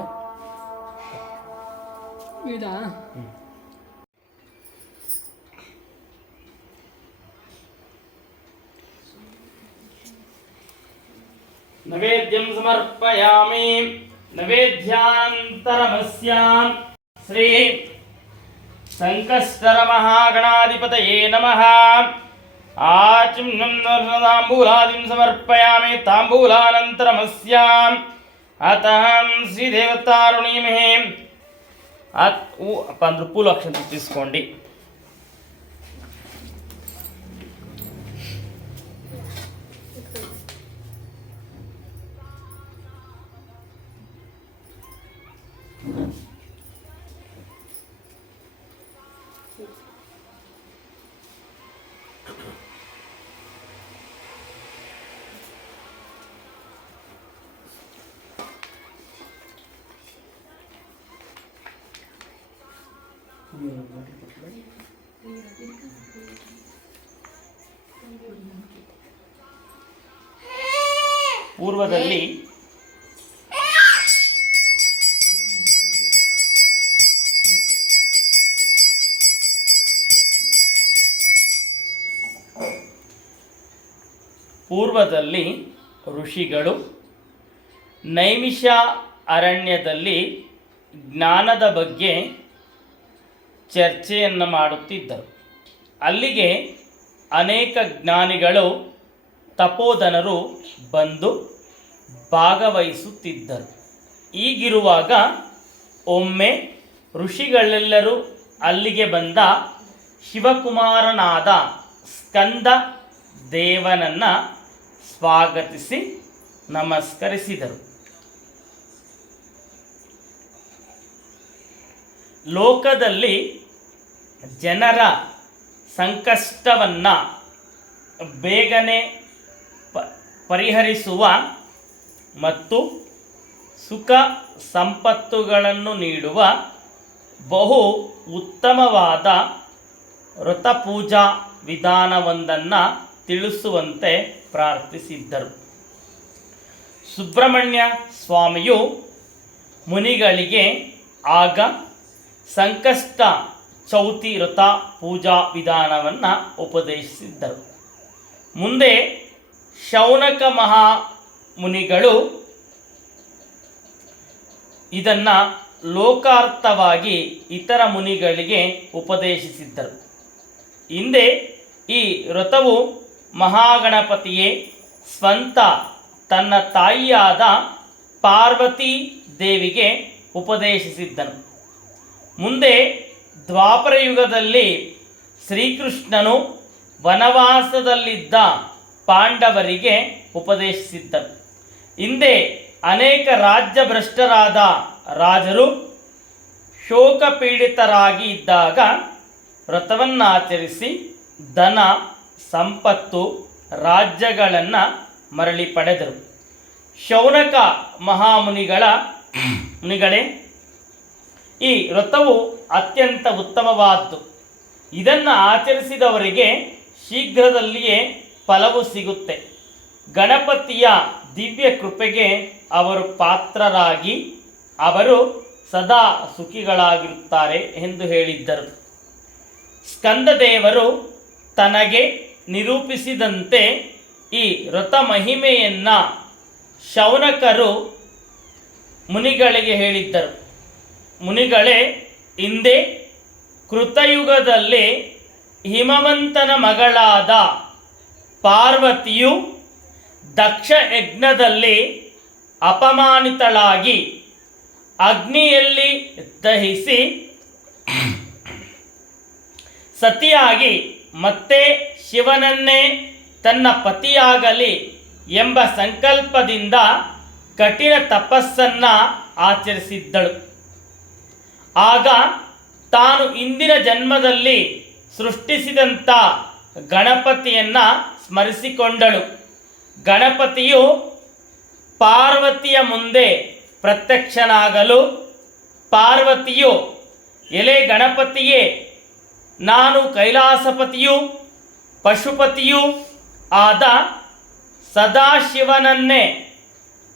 ಇದಾ ನೈವೇದ್ಯಂ ಸಮರ್ಪಯಾಮಿ ನೈವೇದ್ಯಾಂತರಮಸ್ಯಾಂ ಶ್ರೀ ಸಂಕಷ್ಟರ ಮಹಾಗಣಾಧಿಪತಯೇ ನಮಃ आचिम्नं ताम्बूलादिं समर्पयामि ताम्बूलानन्तरमस्याम् अतः శ్రీదేవతారుణీమహే పంద్రు పూలు అక్షంత తీసుకోండి ಪೂರ್ವದಲ್ಲಿ ಋಷಿಗಳು ನೈಮಿಷ ಅರಣ್ಯದಲ್ಲಿ ಜ್ಞಾನದ ಬಗ್ಗೆ ಚರ್ಚೆಯನ್ನು ಮಾಡುತ್ತಿದ್ದರು. ಅಲ್ಲಿಗೆ ಅನೇಕ ಜ್ಞಾನಿಗಳು ತಪೋಧನರು ಬಂದು ಭಾಗವಹಿಸುತ್ತಿದ್ದರು. ಹೀಗಿರುವಾಗ ಒಮ್ಮೆ ಋಷಿಗಳೆಲ್ಲರೂ ಅಲ್ಲಿಗೆ ಬಂದ ಶಿವಕುಮಾರನಾದ ಸ್ಕಂದ ದೇವನನ್ನು ಸ್ವಾಗತಿಸಿ ನಮಸ್ಕರಿಸಿದರು. ಲೋಕದಲ್ಲಿ ಜನರ ಸಂಕಷ್ಟವನ್ನು ಬೇಗನೆ ಪರಿಹರಿಸುವ ಮತ್ತು ಸುಖ ಸಂಪತ್ತುಗಳನ್ನು ನೀಡುವ ಬಹು ಉತ್ತಮವಾದ ವ್ರತಪೂಜಾ ವಿಧಾನವೊಂದನ್ನು ತಿಳಿಸುವಂತೆ ಪ್ರಾರ್ಥಿಸಿದ್ದರು. ಸುಬ್ರಹ್ಮಣ್ಯ ಸ್ವಾಮಿಯು ಮುನಿಗಳಿಗೆ ಆಗ ಸಂಕಷ್ಟ ಚೌತಿ ವ್ರತ ಪೂಜಾ ವಿಧಾನವನ್ನು ಉಪದೇಶಿಸಿದ್ದರು. ಮುಂದೆ ಶೌನಕ ಮಹಾಮುನಿಗಳು ಇದನ್ನು ಲೋಕಾರ್ಥವಾಗಿ ಇತರ ಮುನಿಗಳಿಗೆ ಉಪದೇಶಿಸಿದ್ದರು. ಹಿಂದೆ ಈ ವ್ರತವು ಮಹಾಗಣಪತಿಯೇ ಸ್ವಂತ ತನ್ನ ತಾಯಿಯಾದ ಪಾರ್ವತಿ ದೇವಿಗೆ ಉಪದೇಶಿಸಿದ್ದನು. ಮುಂದೆ ದ್ವಾಪರಯುಗದಲ್ಲಿ ಶ್ರೀಕೃಷ್ಣನು ವನವಾಸದಲ್ಲಿದ್ದ ಪಾಂಡವರಿಗೆ ಉಪದೇಶಿಸಿದ್ದನು. ಹಿಂದೆ ಅನೇಕ ರಾಜ್ಯಭ್ರಷ್ಟರಾದ ರಾಜರು ಶೋಕಪೀಡಿತರಾಗಿ ಇದ್ದಾಗ ವ್ರತವನ್ನಾಚರಿಸಿ ಧನ ಸಂಪತ್ತು ರಾಜ್ಯಗಳನ್ನು ಮರಳಿ ಪಡೆದರು. ಶೌನಕ ಮುನಿಗಳೇ ಈ ವ್ರತವು ಅತ್ಯಂತ ಉತ್ತಮವಾದ್ದು. ಇದನ್ನು ಆಚರಿಸಿದವರಿಗೆ ಶೀಘ್ರದಲ್ಲಿಯೇ ಫಲವು ಸಿಗುತ್ತೆ. ಗಣಪತಿಯ ದಿವ್ಯ ಕೃಪೆಗೆ ಅವರು ಪಾತ್ರರಾಗಿ ಅವರು ಸದಾ ಸುಖಿಗಳಾಗಿರುತ್ತಾರೆ ಎಂದು ಹೇಳಿದ್ದರು. ಸ್ಕಂದದೇವರು ತನಗೆ ನಿರೂಪಿಸಿದಂತೆ ಈ ವ್ರತ ಮಹಿಮೆಯನ್ನು ಶೌನಕರು ಮುನಿಗಳಿಗೆ ಹೇಳಿದ್ದರು. ಮುನಿಗಳೇ, ಹಿಂದೆ ಕೃತಯುಗದಲ್ಲಿ ಹಿಮವಂತನ ಮಗಳಾದ ಪಾರ್ವತಿಯು ದಕ್ಷ ಯಜ್ಞದಲ್ಲಿ ಅಪಮಾನಿತಳಾಗಿ ಅಗ್ನಿಯಲ್ಲಿ ದಹಿಸಿ ಸತಿಯಾಗಿ ಮತ್ತೆ ಶಿವನನ್ನೇ ತನ್ನ ಪತಿಯಾಗಲಿ ಎಂಬ ಸಂಕಲ್ಪದಿಂದ ಕಠಿಣ ತಪಸ್ಸನ್ನು ಆಚರಿಸಿದ್ದಳು. ಆಗ ತಾನು ಇಂದಿನ ಜನ್ಮದಲ್ಲಿ ಸೃಷ್ಟಿಸಿದಂಥ ಗಣಪತಿಯನ್ನು ಸ್ಮರಿಸಿಕೊಂಡಳು. ಗಣಪತಿಯು ಪಾರ್ವತಿಯ ಮುಂದೆ ಪ್ರತ್ಯಕ್ಷನಾಗಲು ಪಾರ್ವತಿಯು, ಎಲೆ ಗಣಪತಿಯೇ, ನಾನು ಕೈಲಾಸಪತಿಯು ಪಶುಪತಿಯೂ ಆದ ಸದಾಶಿವನನ್ನೇ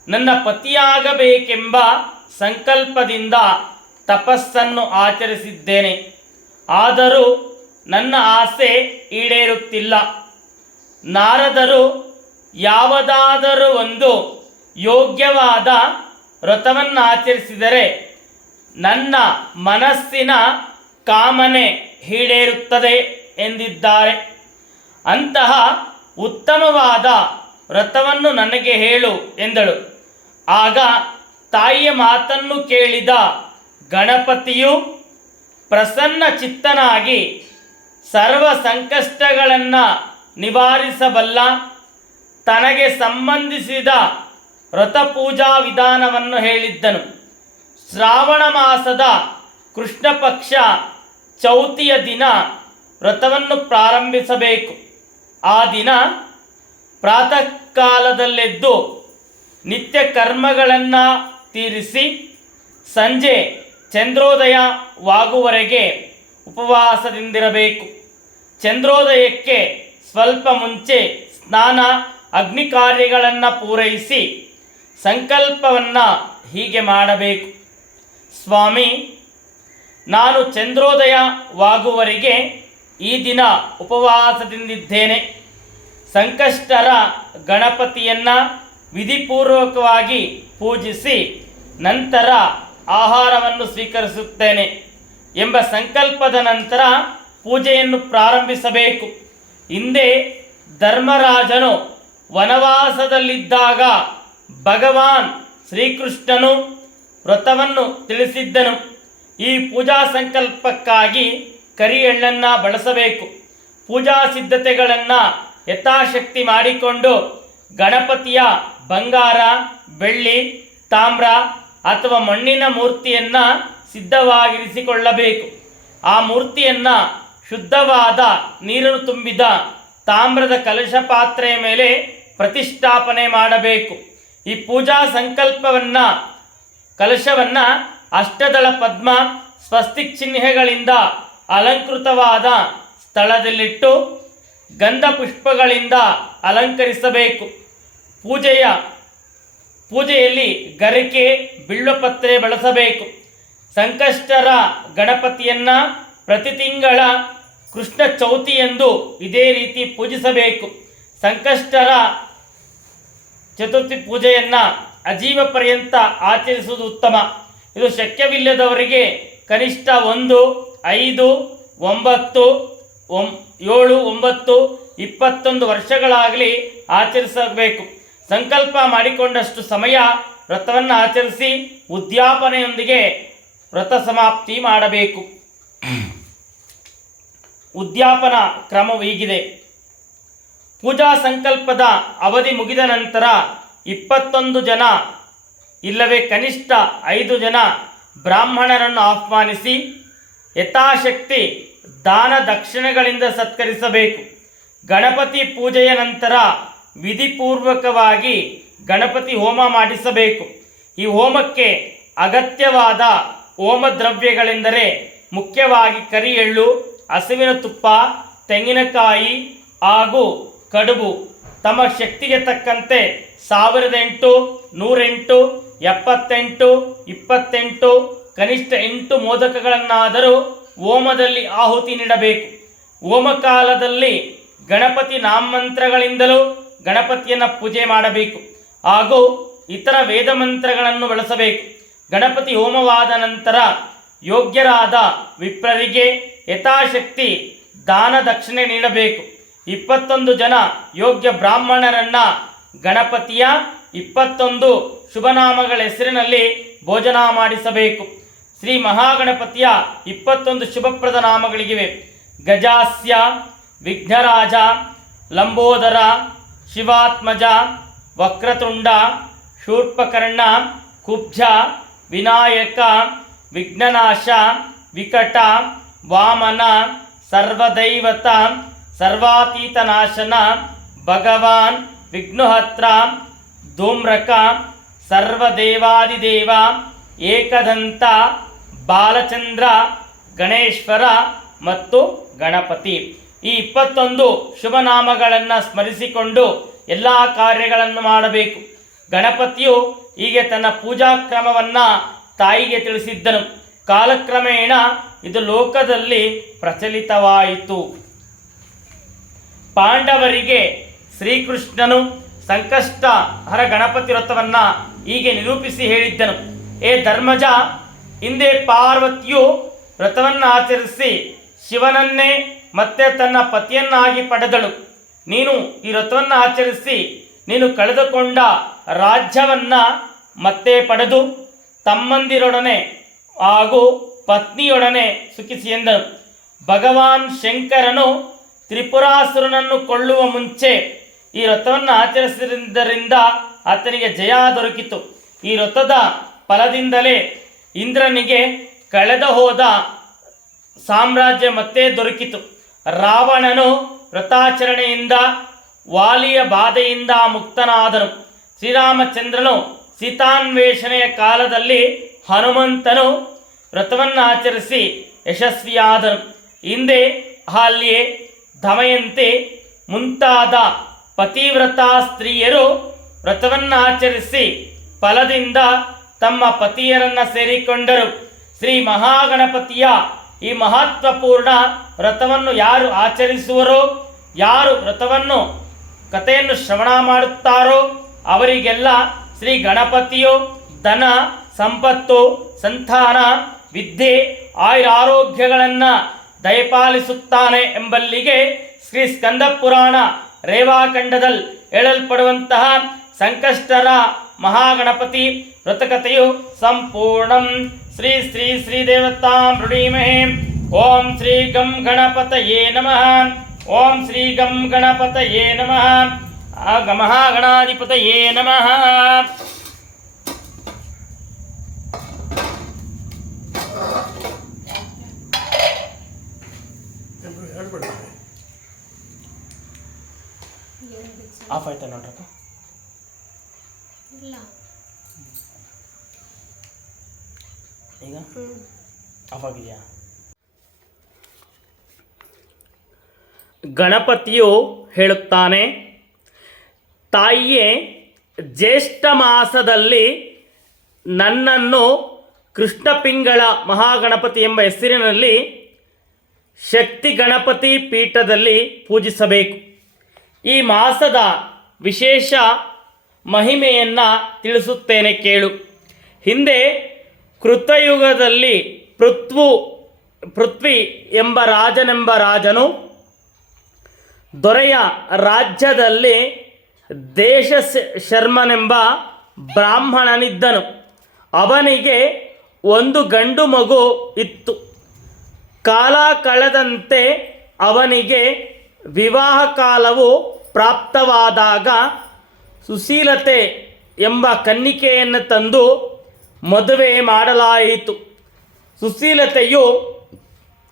ನನ್ನ ಪತಿಯಾಗಬೇಕೆಂಬ ಸಂಕಲ್ಪದಿಂದ ತಪಸ್ಸನ್ನು ಆಚರಿಸಿದ್ದೇನೆ. ಆದರೂ ನನ್ನ ಆಸೆ ಈಡೇರುತ್ತಿಲ್ಲ. ನಾರದರು ಯಾವುದಾದರೂ ಒಂದು ಯೋಗ್ಯವಾದ ವ್ರತವನ್ನು ಆಚರಿಸಿದರೆ ನನ್ನ ಮನಸ್ಸಿನ ಕಾಮನೆ ಈಡೇರುತ್ತದೆ ಎಂದಿದ್ದಾರೆ. ಅಂತಹ ಉತ್ತಮವಾದ ವ್ರತವನ್ನು ನನಗೆ ಹೇಳು ಎಂದಳು. ಆಗ ತಾಯಿಯ ಮಾತನ್ನು ಕೇಳಿದ ಗಣಪತಿಯು ಪ್ರಸನ್ನ ಚಿತ್ತನಾಗಿ ಸರ್ವ ಸಂಕಷ್ಟಗಳನ್ನು ನಿವಾರಿಸಬಲ್ಲ ತನಗೆ ಸಂಬಂಧಿಸಿದ ವ್ರತಪೂಜಾ ವಿಧಾನವನ್ನು ಹೇಳಿದ್ದನು. ಶ್ರಾವಣ ಮಾಸದ ಕೃಷ್ಣ ಪಕ್ಷ ಚೌತಿಯ ದಿನ ವ್ರತವನ್ನು ಪ್ರಾರಂಭಿಸಬೇಕು. ಆ ದಿನ ಪ್ರಾತಃ ಕಾಲದಲ್ಲೆದ್ದು ನಿತ್ಯ ಕರ್ಮಗಳನ್ನು ತೀರಿಸಿ ಸಂಜೆ ಚಂದ್ರೋದಯವಾಗುವವರೆಗೆ ಉಪವಾಸದಿಂದಿರಬೇಕು. ಚಂದ್ರೋದಯಕ್ಕೆ ಸ್ವಲ್ಪ ಮುಂಚೆ ಸ್ನಾನ ಅಗ್ನಿ ಕಾರ್ಯಗಳನ್ನು ಪೂರೈಸಿ ಸಂಕಲ್ಪವನ್ನು ಹೀಗೆ ಮಾಡಬೇಕು. ಸ್ವಾಮಿ, ನಾನು ಚಂದ್ರೋದಯವಾಗುವವರೆಗೆ ಈ ದಿನ ಉಪವಾಸದಿಂದಿದ್ದೇನೆ. ಸಂಕಷ್ಟರ ಗಣಪತಿಯನ್ನು ವಿಧಿಪೂರ್ವಕವಾಗಿ ಪೂಜಿಸಿ ನಂತರ ಆಹಾರವನ್ನು ಸ್ವೀಕರಿಸುತ್ತೇನೆ ಎಂಬ ಸಂಕಲ್ಪದ ನಂತರ ಪೂಜೆಯನ್ನು ಪ್ರಾರಂಭಿಸಬೇಕು. ಹಿಂದೆ ಧರ್ಮರಾಜನು ವನವಾಸದಲ್ಲಿದ್ದಾಗ ಭಗವಾನ್ ಶ್ರೀಕೃಷ್ಣನು ವ್ರತವನ್ನು ತಿಳಿಸಿದ್ದನು. ಈ ಪೂಜಾ ಸಂಕಲ್ಪಕ್ಕಾಗಿ ಕರಿ ಎಳ್ಳನ್ನು ಬಳಸಬೇಕು. ಪೂಜಾ ಸಿದ್ಧತೆಗಳನ್ನು ಯಥಾಶಕ್ತಿ ಮಾಡಿಕೊಂಡು ಗಣಪತಿಯ ಬಂಗಾರ, ಬೆಳ್ಳಿ, ತಾಮ್ರ ಅಥವಾ ಮಣ್ಣಿನ ಮೂರ್ತಿಯನ್ನು ಸಿದ್ಧವಾಗಿರಿಸಿಕೊಳ್ಳಬೇಕು. ಆ ಮೂರ್ತಿಯನ್ನು ಶುದ್ಧವಾದ ನೀರನ್ನು ತುಂಬಿದ ತಾಮ್ರದ ಕಲಶ ಪಾತ್ರೆಯ ಮೇಲೆ ಪ್ರತಿಷ್ಠಾಪನೆ ಮಾಡಬೇಕು. ಈ ಪೂಜಾ ಕಲಶವನ್ನು ಅಷ್ಟದಳ ಪದ್ಮ, ಸ್ವಸ್ತಿಕ್ ಚಿಹ್ನೆಗಳಿಂದ ಅಲಂಕೃತವಾದ ಸ್ಥಳದಲ್ಲಿಟ್ಟು ಗಂಧ ಪುಷ್ಪಗಳಿಂದ ಅಲಂಕರಿಸಬೇಕು. ಪೂಜೆಯಲ್ಲಿ ಗರಿಕೆ, ಬಿಲ್ವಪತ್ರೆ ಬಳಸಬೇಕು. ಸಂಕಷ್ಟರ ಗಣಪತಿಯನ್ನು ಪ್ರತಿ ತಿಂಗಳ ಕೃಷ್ಣ ಚೌತಿಯಂದು ಇದೇ ರೀತಿ ಪೂಜಿಸಬೇಕು. ಸಂಕಷ್ಟರ ಚತುರ್ಥಿ ಪೂಜೆಯನ್ನು ಅಜೀವ ಪರ್ಯಂತ ಆಚರಿಸುವುದು ಉತ್ತಮ. ಇದು ಶಕ್ಯವಿಲ್ಲದವರಿಗೆ ಕನಿಷ್ಠ 1, 5, 9, 7, 9, 21 ವರ್ಷಗಳಾಗಲಿ ಆಚರಿಸಬೇಕು. ಸಂಕಲ್ಪ ಮಾಡಿಕೊಂಡಷ್ಟು ಸಮಯ ವ್ರತವನ್ನು ಆಚರಿಸಿ ಉದ್ಯಾಪನೆಯೊಂದಿಗೆ ವ್ರತ ಸಮಾಪ್ತಿ ಮಾಡಬೇಕು. ಉದ್ಯಾಪನ ಕ್ರಮವು ಹೀಗಿದೆ. ಪೂಜಾ ಸಂಕಲ್ಪದ ಅವಧಿ ಮುಗಿದ ನಂತರ 21 ಜನ ಇಲ್ಲವೇ ಕನಿಷ್ಠ 5 ಜನ ಬ್ರಾಹ್ಮಣರನ್ನು ಆಹ್ವಾನಿಸಿ ಯಥಾಶಕ್ತಿ ದಾನ ದಕ್ಷಿಣೆಗಳಿಂದ ಸತ್ಕರಿಸಬೇಕು. ಗಣಪತಿ ಪೂಜೆಯ ನಂತರ ವಿಧಿಪೂರ್ವಕವಾಗಿ ಗಣಪತಿ ಹೋಮ ಮಾಡಿಸಬೇಕು. ಈ ಹೋಮಕ್ಕೆ ಅಗತ್ಯವಾದ ಹೋಮದ್ರವ್ಯಗಳೆಂದರೆ ಮುಖ್ಯವಾಗಿ ಕರಿ ಎಳ್ಳು, ಹಸುವಿನ ತುಪ್ಪ, ತೆಂಗಿನಕಾಯಿ ಹಾಗೂ ಕಡುಬು. ತಮ್ಮ ಶಕ್ತಿಗೆ ತಕ್ಕಂತೆ 1008, 108, 78, 28 ಕನಿಷ್ಠ 8 ಮೋದಕಗಳನ್ನಾದರೂ ಹೋಮದಲ್ಲಿ ಆಹುತಿ ನೀಡಬೇಕು. ಹೋಮಕಾಲದಲ್ಲಿ ಗಣಪತಿ ನಾಮಮಂತ್ರಗಳಿಂದಲೂ ಗಣಪತಿಯನ್ನು ಪೂಜೆ ಮಾಡಬೇಕು ಹಾಗೂ ಇತರ ವೇದ ಮಂತ್ರಗಳನ್ನು ಬಳಸಬೇಕು. ಗಣಪತಿ ಹೋಮವಾದ ನಂತರ ಯೋಗ್ಯರಾದ ವಿಪ್ರರಿಗೆ ಯಥಾಶಕ್ತಿ ದಾನ ದಕ್ಷಿಣೆ ನೀಡಬೇಕು. 21 ಜನ ಯೋಗ್ಯ ಬ್ರಾಹ್ಮಣರನ್ನು ಗಣಪತಿಯ 21 ಶುಭನಾಮಗಳ ಹೆಸರಿನಲ್ಲಿ ಭೋಜನ ಮಾಡಿಸಬೇಕು. ಶ್ರೀ ಮಹಾಗಣಪತಿಯ 21 ಶುಭಪ್ರದ ನಾಮಗಳಿಗಿವೆ: ಗಜಾಸ್ಯ, ವಿಘ್ನರಾಜ, ಲಂಬೋದರ, ಶಿವಾತ್ಮಜ, ವಕ್ರತುಂಡ, ಶೂರ್ಪಕರ್ಣ, ಕುಬ್ಜ, ವಿನಾಯಕ, ವಿಘ್ನನಾಶ, ವಿಕಟ, ವಾಮನ, ಸರ್ವದೈವತ, ಸರ್ವಾತೀತನಾಶನ, ಭಗವಾನ್, ವಿಘ್ನಹತ್ರ, ಧೂಮ್ರಕ, ಸರ್ವದೇವಾದಿದೇವ, ಏಕದಂತ, ಬಾಲಚಂದ್ರ, ಗಣೇಶ್ವರ ಮತ್ತು ಗಣಪತಿ. ಈ 21 ಶುಭನಾಮಗಳನ್ನು ಸ್ಮರಿಸಿಕೊಂಡು ಎಲ್ಲ ಕಾರ್ಯಗಳನ್ನು ಮಾಡಬೇಕು. ಗಣಪತಿಯು ಹೀಗೆ ತನ್ನ ಪೂಜಾ ಕ್ರಮವನ್ನು ತಾಯಿಗೆ ತಿಳಿಸಿದ್ದನು. ಕಾಲಕ್ರಮೇಣ ಇದು ಲೋಕದಲ್ಲಿ ಪ್ರಚಲಿತವಾಯಿತು. ಪಾಂಡವರಿಗೆ ಶ್ರೀಕೃಷ್ಣನು ಸಂಕಷ್ಟಹರ ಗಣಪತಿ ವ್ರತವನ್ನು ಹೀಗೆ ನಿರೂಪಿಸಿ ಹೇಳಿದ್ದನು: ಏ ಧರ್ಮಜ, ಹಿಂದೆ ಪಾರ್ವತಿಯು ವ್ರತವನ್ನು ಆಚರಿಸಿ ಶಿವನನ್ನೇ ಮತ್ತೆ ತನ್ನ ಪತಿಯನ್ನಾಗಿ ಪಡೆದಳು. ನೀನು ಈ ವ್ರತವನ್ನು ಆಚರಿಸಿ ನೀನು ಕಳೆದುಕೊಂಡ ರಾಜ್ಯವನ್ನು ಮತ್ತೆ ಪಡೆದು ತಮ್ಮಂದಿರೊಡನೆ ಹಾಗೂ ಪತ್ನಿಯೊಡನೆ ಸುಖಿಸಿ ಎಂದನು. ಭಗವಾನ್ ಶಂಕರನು ತ್ರಿಪುರಾಸುರನನ್ನು ಕೊಳ್ಳುವ ಮುಂಚೆ ಈ ವ್ರತವನ್ನು ಆಚರಿಸಿದ್ದರಿಂದ ಆತನಿಗೆ ಜಯ ದೊರಕಿತು. ಈ ವ್ರತದ ಫಲದಿಂದಲೇ ಇಂದ್ರನಿಗೆ ಕಳೆದ ಹೋದ ಸಾಮ್ರಾಜ್ಯ ಮತ್ತೆ ದೊರಕಿತು. ರಾವಣನು ವ್ರತಾಚರಣೆಯಿಂದ ವಾಲಿಯ ಬಾಧೆಯಿಂದ ಮುಕ್ತನಾದನು. ಶ್ರೀರಾಮಚಂದ್ರನು ಸೀತಾನ್ವೇಷಣೆಯ ಕಾಲದಲ್ಲಿ ಹನುಮಂತನು ವ್ರತವನ್ನು ಆಚರಿಸಿ ಯಶಸ್ವಿಯಾದನು. ಹಿಂದೆ ಅಹಲ್ಯೆ, ದಮಯಂತಿ ಮುಂತಾದ ಪತಿವ್ರತ ಸ್ತ್ರೀಯರು ವ್ರತವನ್ನು ಆಚರಿಸಿ ಫಲದಿಂದ ತಮ್ಮ ಪತಿಯರನ್ನು ಸೇರಿಕೊಂಡರು. ಶ್ರೀ ಮಹಾಗಣಪತಿಯ ಈ ಮಹತ್ವಪೂರ್ಣ ವ್ರತವನ್ನು ಯಾರು ಆಚರಿಸುವರೋ, ಯಾರು ವ್ರತವನ್ನು ಕಥೆಯನ್ನು ಶ್ರವಣ ಮಾಡುತ್ತಾರೋ ಅವರಿಗೆಲ್ಲ ಶ್ರೀ ಗಣಪತಿಯು ಧನ, ಸಂಪತ್ತು, ಸಂತಾನ, ವಿದ್ಯೆ, ಆಯುರಾರೋಗ್ಯಗಳನ್ನು ದಯಪಾಲಿಸುತ್ತಾನೆ ಎಂಬಲ್ಲಿಗೆ ಶ್ರೀ ಸ್ಕಂದ ಪುರಾಣ ರೇವಾಖಂಡದಲ್ಲಿ ಹೇಳಲ್ಪಡುವಂತಹ ಸಂಕಷ್ಟರ ಮಹಾಗಣಪತಿ ವ್ರತಕಥೆಯು ಸಂಪೂರ್ಣಂ. ಶ್ರೀ ಶ್ರೀ ಶ್ರೀ ದೇವತಾ ಮೃಡೀಮಹೇ. ಓಂ ಶ್ರೀ ಗಂ ಗಣಪತಯೇ ನಮಃ. ಓಂ ಶ್ರೀ ಗಂ ಗಣಪತಯೇ ನಮಃ. ಮಹಾಗಣಾಧಿಪತಯೇ ನಮಃ. ಆಫ್ ಆಯ್ತಾ ನೋಡ್ರಕ್ಕ? ಈಗ ಆಫ್ ಆಗಿದೆಯಾ? ಗಣಪತಿಯು ಹೇಳುತ್ತಾನೆ: ತಾಯಿಯೇ, ಜ್ಯೇಷ್ಠ ಮಾಸದಲ್ಲಿ ನನ್ನನ್ನು ಕೃಷ್ಣಪಿಂಗಳ ಮಹಾಗಣಪತಿ ಎಂಬ ಹೆಸರಿನಲ್ಲಿ ಶಕ್ತಿ ಗಣಪತಿ ಪೀಠದಲ್ಲಿ ಪೂಜಿಸಬೇಕು. ಈ ಮಾಸದ ವಿಶೇಷ ಮಹಿಮೆಯನ್ನು ತಿಳಿಸುತ್ತೇನೆ ಕೇಳು. ಹಿಂದೆ ಕೃತಯುಗದಲ್ಲಿ ಪೃಥ್ವಿ ಎಂಬ ರಾಜನು ದೊರೆಯ ರಾಜ್ಯದಲ್ಲಿ ದೇಶ ಶರ್ಮನೆಂಬ ಬ್ರಾಹ್ಮಣನಿದ್ದನು. ಅವನಿಗೆ ಒಂದು ಗಂಡು ಮಗು ಇತ್ತು. ಕಾಲ ಕಳೆದಂತೆ ಅವನಿಗೆ ವಿವಾಹ ಕಾಲವು ಪ್ರಾಪ್ತವಾದಾಗ ಸುಶೀಲತೆ ಎಂಬ ಕನ್ನಿಕೆಯನ್ನು ತಂದು ಮದುವೆ ಮಾಡಲಾಯಿತು. ಸುಶೀಲತೆಯು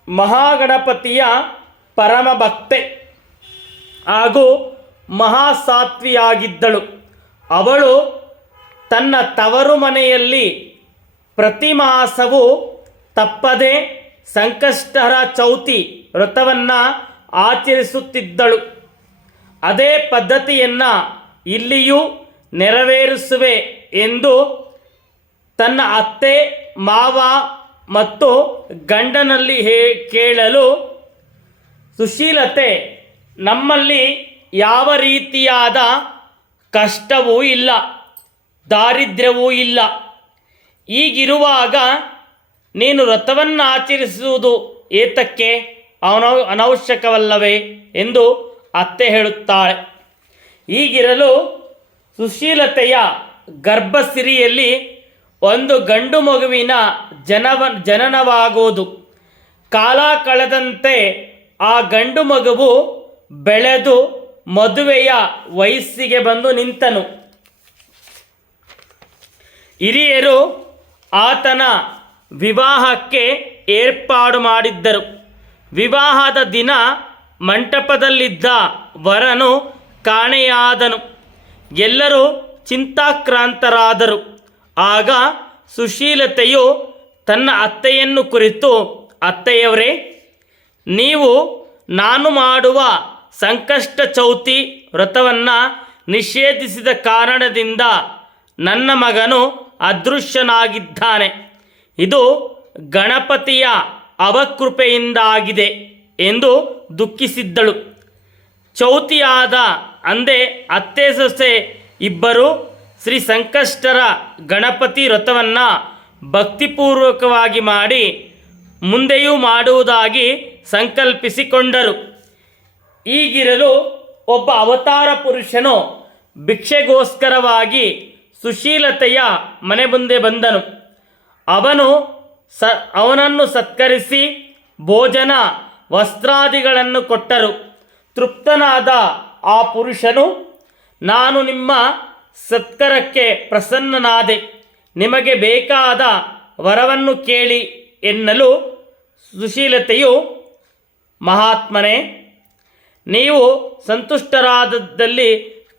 ಮಹಾಗಣಪತಿಯ ಪರಮ ಭಕ್ತೆ ಹಾಗೂ ಮಹಾಸಾತ್ವಿಯಾಗಿದ್ದಳು. ಅವಳು ತನ್ನ ತವರು ಮನೆಯಲ್ಲಿ ಪ್ರತಿ ಮಾಸವೂ ತಪ್ಪದೆ ಸಂಕಷ್ಟಹರ ಚೌತಿ ವ್ರತವನ್ನು ಆಚರಿಸುತ್ತಿದ್ದಳು. ಅದೇ ಪದ್ಧತಿಯನ್ನು ಇಲ್ಲಿಯೂ ನೆರವೇರಿಸುವೆ ಎಂದು ತನ್ನ ಅತ್ತೆ, ಮಾವ ಮತ್ತು ಗಂಡನಲ್ಲಿ ಕೇಳಲು ಸುಶೀಲತೆ ನಮ್ಮಲ್ಲಿ ಯಾವ ರೀತಿಯಾದ ಕಷ್ಟವೂ ಇಲ್ಲ, ದಾರಿದ್ರ್ಯವೂ ಇಲ್ಲ. ಹೀಗಿರುವಾಗ ನೀನು ವ್ರತವನ್ನು ಆಚರಿಸುವುದು ಏತಕ್ಕೆ ಅನವಶ್ಯಕವಲ್ಲವೇ ಎಂದು ಅತ್ತೆ ಹೇಳುತ್ತಾಳೆ. ಹೀಗಿರಲು ಸುಶೀಲತೆಯ ಗರ್ಭಸಿರಿಯಲ್ಲಿ ಒಂದು ಗಂಡು ಮಗುವಿನ ಜನನವಾಗುವುದು. ಕಾಲ ಕಳೆದಂತೆ ಆ ಗಂಡು ಮಗುವು ಬೆಳೆದು ಮದುವೆಯ ವಯಸ್ಸಿಗೆ ಬಂದು ನಿಂತನು. ಹಿರಿಯರು ಆತನ ವಿವಾಹಕ್ಕೆ ಏರ್ಪಾಡು ಮಾಡಿದ್ದರು. ವಿವಾಹದ ದಿನ ಮಂಟಪದಲ್ಲಿದ್ದ ವರನು ಕಾಣೆಯಾದನು. ಎಲ್ಲರೂ ಚಿಂತಾಕ್ರಾಂತರಾದರು. ಆಗ ಸುಶೀಲತೆಯು ತನ್ನ ಅತ್ತೆಯನ್ನು ಕುರಿತು, ಅತ್ತೆಯವರೇ, ನೀವು ನಾನು ಮಾಡುವ ಸಂಕಷ್ಟ ಚೌತಿ ವ್ರತವನ್ನು ನಿಷೇಧಿಸಿದ ಕಾರಣದಿಂದ ನನ್ನ ಮಗನು ಅದೃಶ್ಯನಾಗಿದ್ದಾನೆ. ಇದು ಗಣಪತಿಯ ಅವಕೃಪೆಯಿಂದಾಗಿದೆ ಎಂದು ದುಃಖಿಸಿದ್ದಳು. ಚೌತಿಯಾದ ಅಂದೇ ಅತ್ತೆ ಸೊಸೆ ಇಬ್ಬರು ಶ್ರೀ ಸಂಕಷ್ಟರ ಗಣಪತಿ ವ್ರತವನ್ನು ಭಕ್ತಿಪೂರ್ವಕವಾಗಿ ಮಾಡಿ ಮುಂದೆಯೂ ಮಾಡುವುದಾಗಿ ಸಂಕಲ್ಪಿಸಿಕೊಂಡರು. ಹೀಗಿರಲು ಒಬ್ಬ ಅವತಾರ ಪುರುಷನು ಭಿಕ್ಷೆಗೋಸ್ಕರವಾಗಿ ಸುಶೀಲತೆಯ ಮನೆ ಮುಂದೆ ಬಂದನು. ಅವನನ್ನು ಸತ್ಕರಿಸಿ ಭೋಜನ ವಸ್ತ್ರಾದಿಗಳನ್ನು ಕೊಟ್ಟರು. ತೃಪ್ತನಾದ ಆ ಪುರುಷನು, ನಾನು ನಿಮ್ಮ ಸತ್ಕರಕ್ಕೆ ಪ್ರಸನ್ನನಾದೆ, ನಿಮಗೆ ಬೇಕಾದ ವರವನ್ನು ಕೇಳಿ ಎನ್ನಲು ಸುಶೀಲತೆಯು, ಮಹಾತ್ಮನೇ, ನೀವು ಸಂತುಷ್ಟರಾದದ್ದಲ್ಲಿ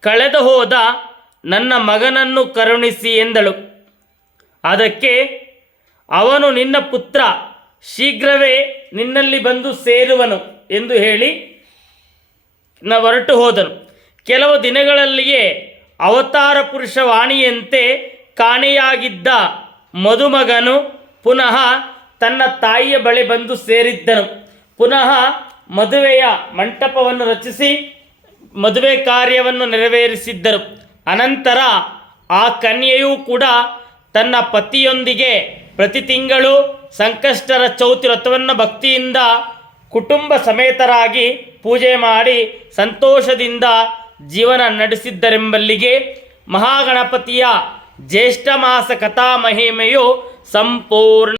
ಕಳೆದು ಹೋದ ನನ್ನ ಮಗನನ್ನು ಕರುಣಿಸಿ ಎಂದಳು. ಅದಕ್ಕೆ ಅವನು, ನಿನ್ನ ಪುತ್ರ ಶೀಘ್ರವೇ ನಿನ್ನಲ್ಲಿ ಬಂದು ಸೇರುವನು ಎಂದು ಹೇಳಿ ಹೊರಟು ಹೋದನು. ಕೆಲವು ದಿನಗಳಲ್ಲಿಯೇ ಅವತಾರ ಪುರುಷ ವಾಣಿಯಂತೆ ಕಾಣೆಯಾಗಿದ್ದ ಮದುಮಗನು ಪುನಃ ತನ್ನ ತಾಯಿಯ ಬಳಿ ಬಂದು ಸೇರಿದ್ದನು. ಪುನಃ ಮದುವೆಯ ಮಂಟಪವನ್ನು ರಚಿಸಿ ಮದುವೆ ಕಾರ್ಯವನ್ನು ನೆರವೇರಿಸಿದ್ದರು. ಅನಂತರ ಆ ಕನ್ಯೆಯೂ ಕೂಡ ತನ್ನ ಪತಿಯೊಂದಿಗೆ ಪ್ರತಿ ತಿಂಗಳು ಸಂಕಷ್ಟರ ಚೌತಿ ವ್ರತವನ್ನು ಭಕ್ತಿಯಿಂದ ಕುಟುಂಬ ಸಮೇತರಾಗಿ ಪೂಜೆ ಮಾಡಿ ಸಂತೋಷದಿಂದ ಜೀವನ ನಡೆಸಿದ್ದರೆಂಬಲ್ಲಿಗೆ ಮಹಾಗಣಪತಿಯ ಜ್ಯೇಷ್ಠ ಮಾಸ ಕಥಾ ಮಹಿಮೆಯು ಸಂಪೂರ್ಣ.